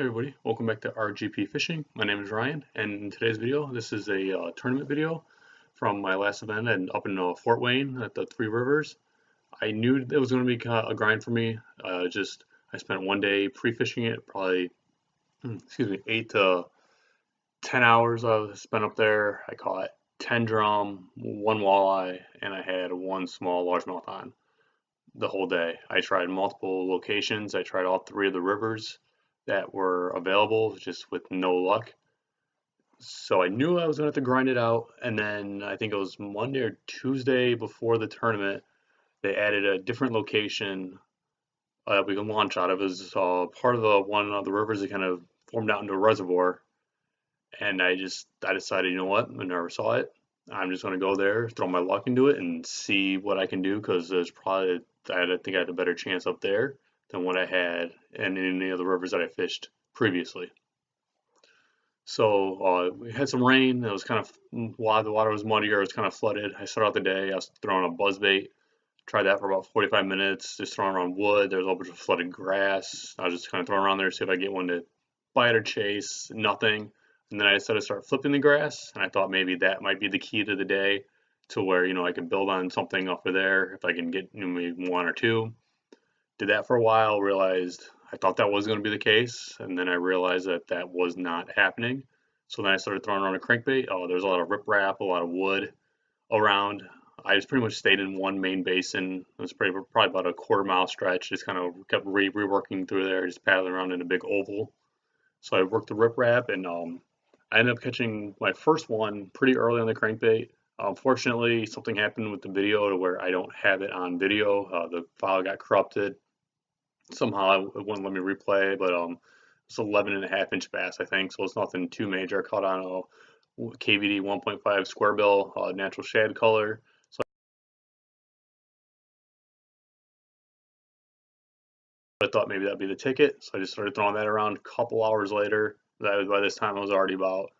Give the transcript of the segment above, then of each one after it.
Hey everybody, welcome back to RGP Fishing. My name is Ryan, and in today's video, this is a tournament video from my last event up in Fort Wayne at the Three Rivers. I knew it was going to be a grind for me. I spent one day pre-fishing it, probably 8 to 10 hours I spent up there. I caught 10 drum, one walleye, and I had one small largemouth on the whole day. I tried multiple locations. I tried all three of the rivers that were available, just with no luck. So I knew I was going to have to grind it out. And then I think it was Monday or Tuesday before the tournament, they added a different location we can launch out of. It was part of one of the rivers that kind of formed out into a reservoir. And I decided, you know what? I never saw it. I'm just going to go there, throw my luck into it, and see what I can do, because I think I had a better chance up there than what I had in any of the rivers that I fished previously. So we had some rain. It was kind of, while the water was muddier, it was kind of flooded. I started out the day, I was throwing a buzzbait. Tried that for about 45 minutes, just throwing around wood. There was a bunch of flooded grass. I was just kind of throwing around there to see if I get one to bite or chase. Nothing. And then I decided to start flipping the grass, and I thought maybe that might be the key to the day, to where, I could build on something off of there if I can get maybe one or two. Did that for a while, realized I thought that was going to be the case, and then I realized that that was not happening. So then I started throwing around a crankbait. There's a lot of riprap, a lot of wood around. I just pretty much stayed in one main basin. It was probably about a quarter-mile stretch. Just kind of kept reworking through there, just paddling around in a big oval. So I worked the riprap, and I ended up catching my first one pretty early on the crankbait. Unfortunately, something happened with the video to where I don't have it on video. The file got corrupted. Somehow it wouldn't let me replay, but it's 11.5-inch bass, I think, so it's nothing too major. I caught on a KVD 1.5 square bill, natural shad color. So I thought maybe that'd be the ticket. So I just started throwing that around. A couple hours later, by this time it was already about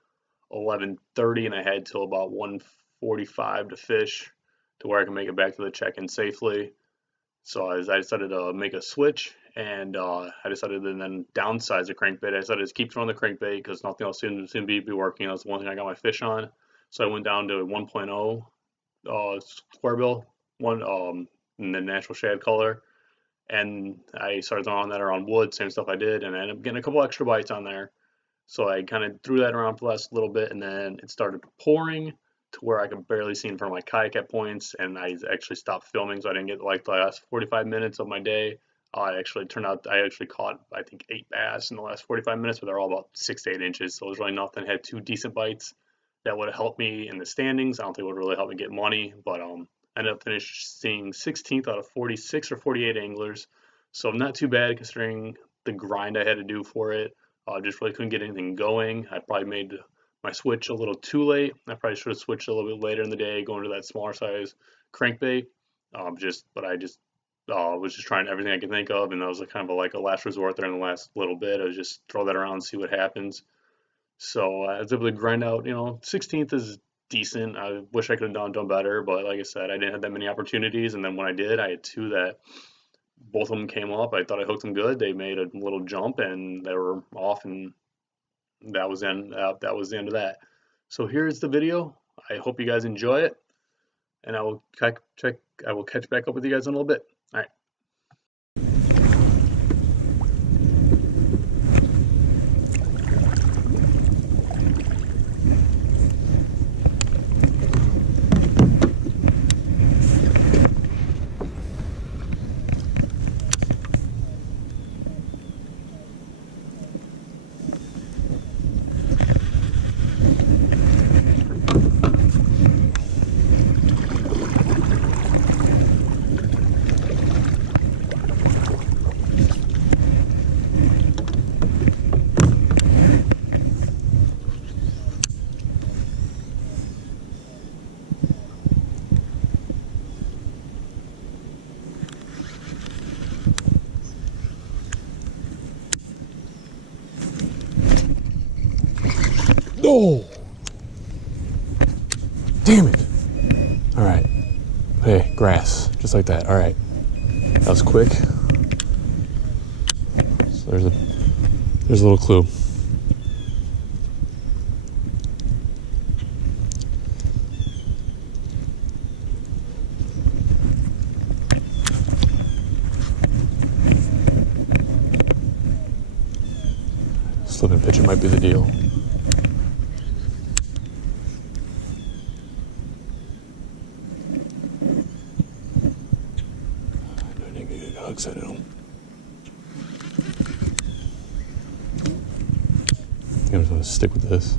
11:30, and I had till about 1:45 to fish, to where I can make it back to the check-in safely. So I decided to make a switch, and I decided to then downsize the crankbait. I decided to keep throwing the crankbait because nothing else seemed to be working. That's the one thing I got my fish on. So I went down to 1.0 square bill, in the natural shad color, and I started throwing that around wood, same stuff I did, and I ended up getting a couple extra bites on there. So I kind of threw that around for the last little bit, and then it started pouring to where I could barely see in front of my kayak at points, and I actually stopped filming, so I didn't get like the last 45 minutes of my day. I actually caught, I think, 8 bass in the last 45 minutes, but they're all about 6 to 8 inches, so it was really nothing. I had 2 decent bites that would have helped me in the standings. I don't think it would really help me get money, but I ended up finishing 16th out of 46 or 48 anglers, so not too bad considering the grind I had to do for it. Just really couldn't get anything going. I probably made my switch a little too late. I probably should have switched a little bit later in the day, going to that smaller size crankbait. But I was just trying everything I could think of, and that was kind of like a last resort there in the last little bit. I was just throw that around and see what happens. So I was able to grind out. 16th is decent. I wish I could have done better, but like I said, I didn't have that many opportunities, and then when I did, I had 2 that both of them came up. I thought I hooked them good. They made a little jump, and they were off, and that was the end of that. So here's the video. I hope you guys enjoy it, and I will catch back up with you guys in a little bit. All right. Oh! Damn it! All right. Hey, grass, just like that. All right. That was quick. So there's There's a little clue. Slip and pitch, it might be the deal. I didn't get hooks at him. I think I'm just going to stick with this.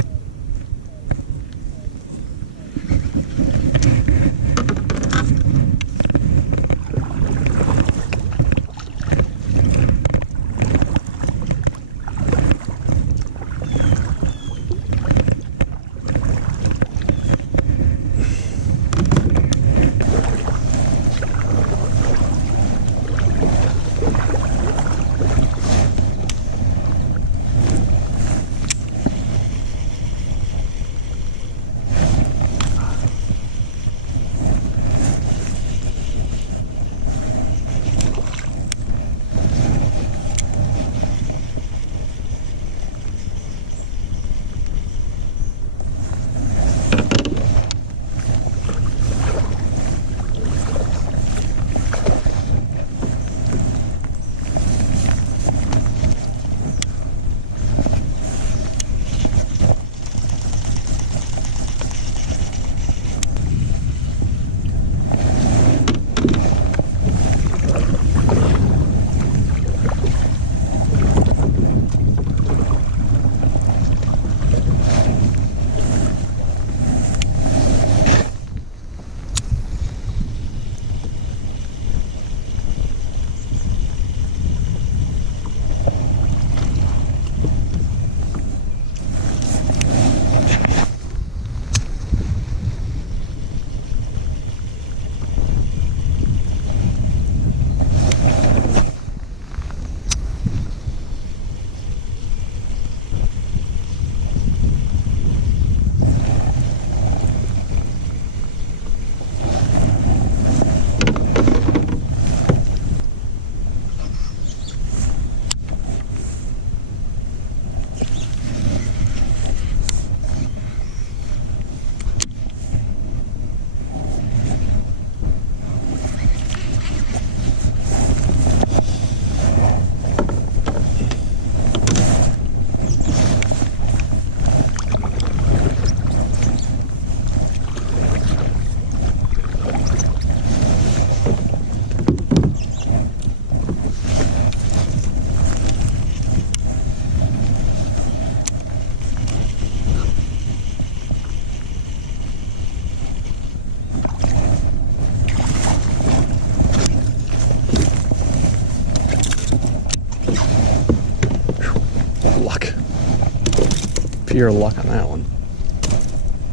Pure luck on that one.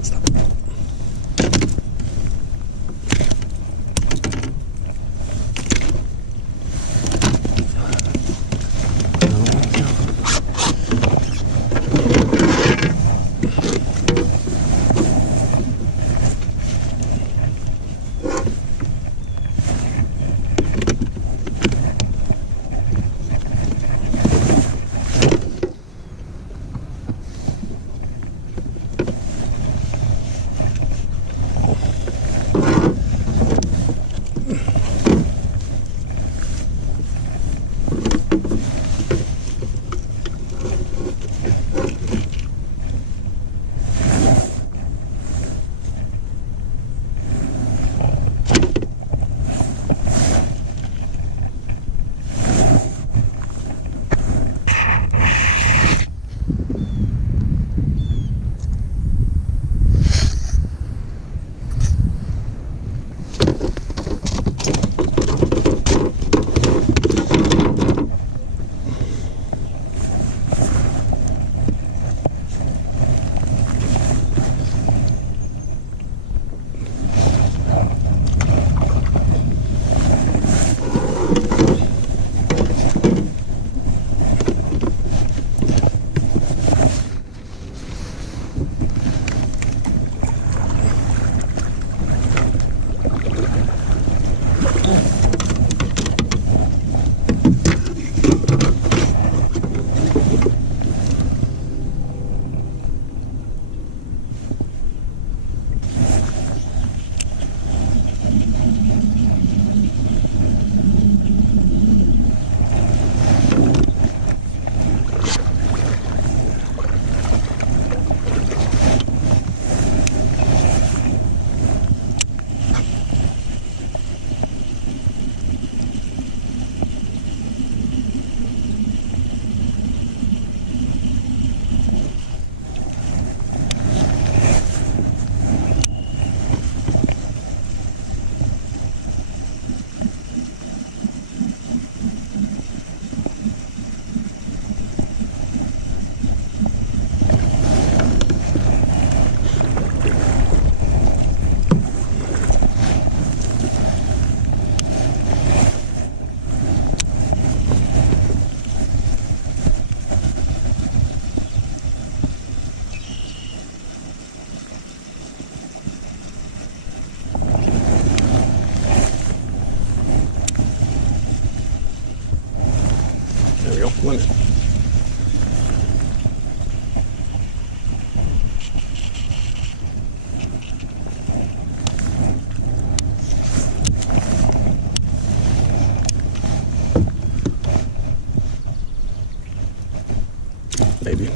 Stop. we go. Limit. Maybe.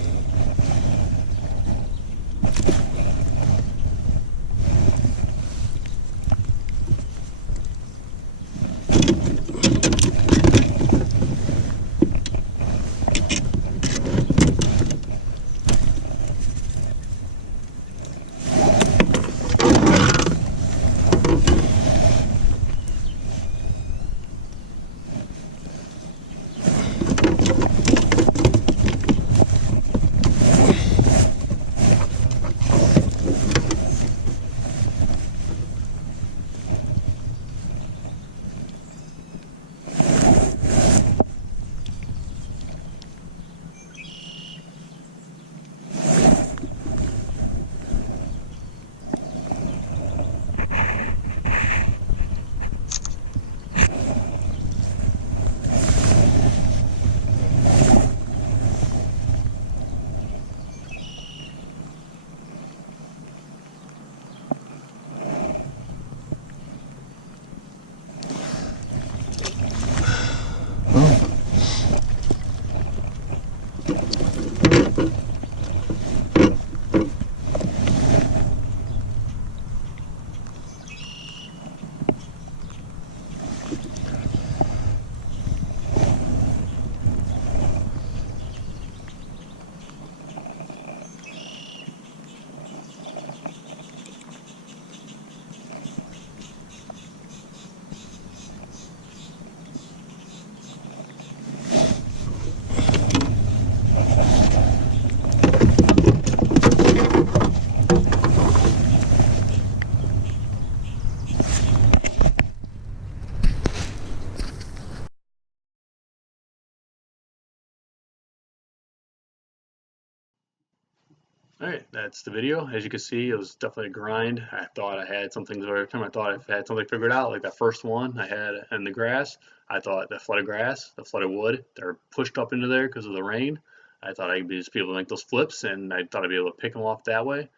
Alright, that's the video. As you can see, it was definitely a grind. I thought I had something, every time I thought I had something figured out, like that first one I had in the grass, I thought the flooded grass, the flooded wood, they're pushed up into there because of the rain. I thought I'd just be able to make those flips, and I thought I'd be able to pick them off that way.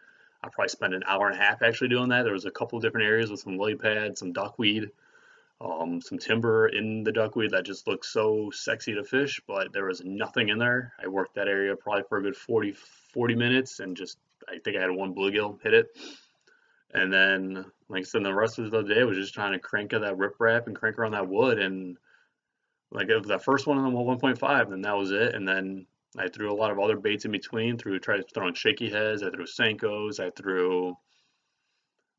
I probably spent an hour and a half actually doing that. There was a couple different areas with some lily pads, some duckweed, some timber in the duckweed that just looked so sexy to fish, but there was nothing in there. I worked that area probably for a good 40 minutes, and just I think I had one bluegill hit it. And then, like I said, the rest of the day was just trying to crank at that riprap and crank around that wood. And like it was that first one on the 1.5, and that was it. And then I threw a lot of other baits in between. Tried to throw in shaky heads. I threw Senkos. I threw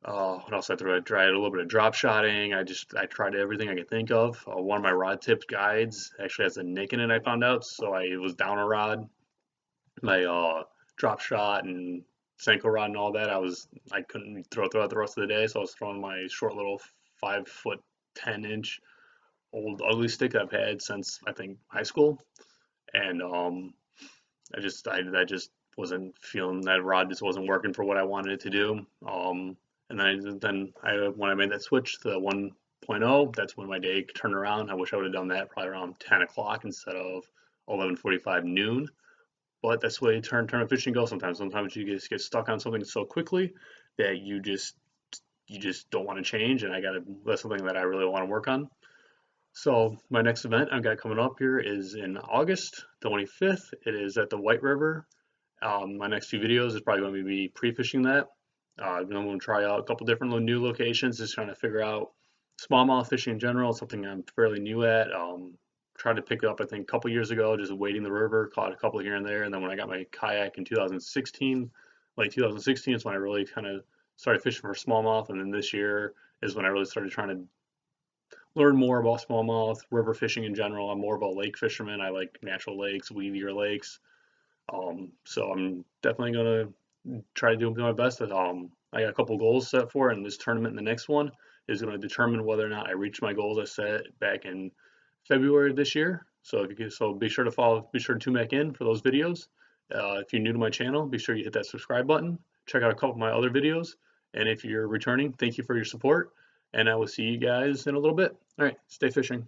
what else I threw? I tried a little bit of drop shotting. I tried everything I could think of. One of my rod tip guides actually has a nick in it, I found out, so I was down a rod. My drop shot and Senko rod and all that, I couldn't throw throughout the rest of the day, so I was throwing my short little 5 foot 10 inch old ugly stick that I've had since I think high school, and I just wasn't feeling that rod just wasn't working for what I wanted it to do. And then when I made that switch to the 1.0, that's when my day turned around. I wish I would have done that probably around 10 o'clock instead of 11:45 noon. But that's the way tournament fishing goes sometimes. Sometimes you just get stuck on something so quickly that you just don't want to change. And that's something that I really want to work on. So my next event I've got coming up here is in August 25th. It is at the White River. My next few videos is probably going to be pre-fishing that. I'm going to try out a couple different new locations, just trying to figure out smallmouth fishing in general, something I'm fairly new at. Tried to pick it up, I think, a couple years ago, just wading the river, caught a couple here and there. And then when I got my kayak in 2016, late 2016 is when I really kind of started fishing for smallmouth. And then this year is when I really started trying to learn more about smallmouth, river fishing in general. I'm more of a lake fisherman. I like natural lakes, weedier lakes. So I'm definitely gonna try to do my best. I got a couple goals set for it, and this tournament and the next one is going to determine whether or not I reach my goals I set back in February of this year. So be sure to be sure to tune back in for those videos. If you're new to my channel, be sure you hit that subscribe button. Check out a couple of my other videos, and if you're returning, thank you for your support, and I will see you guys in a little bit. All right, stay fishing.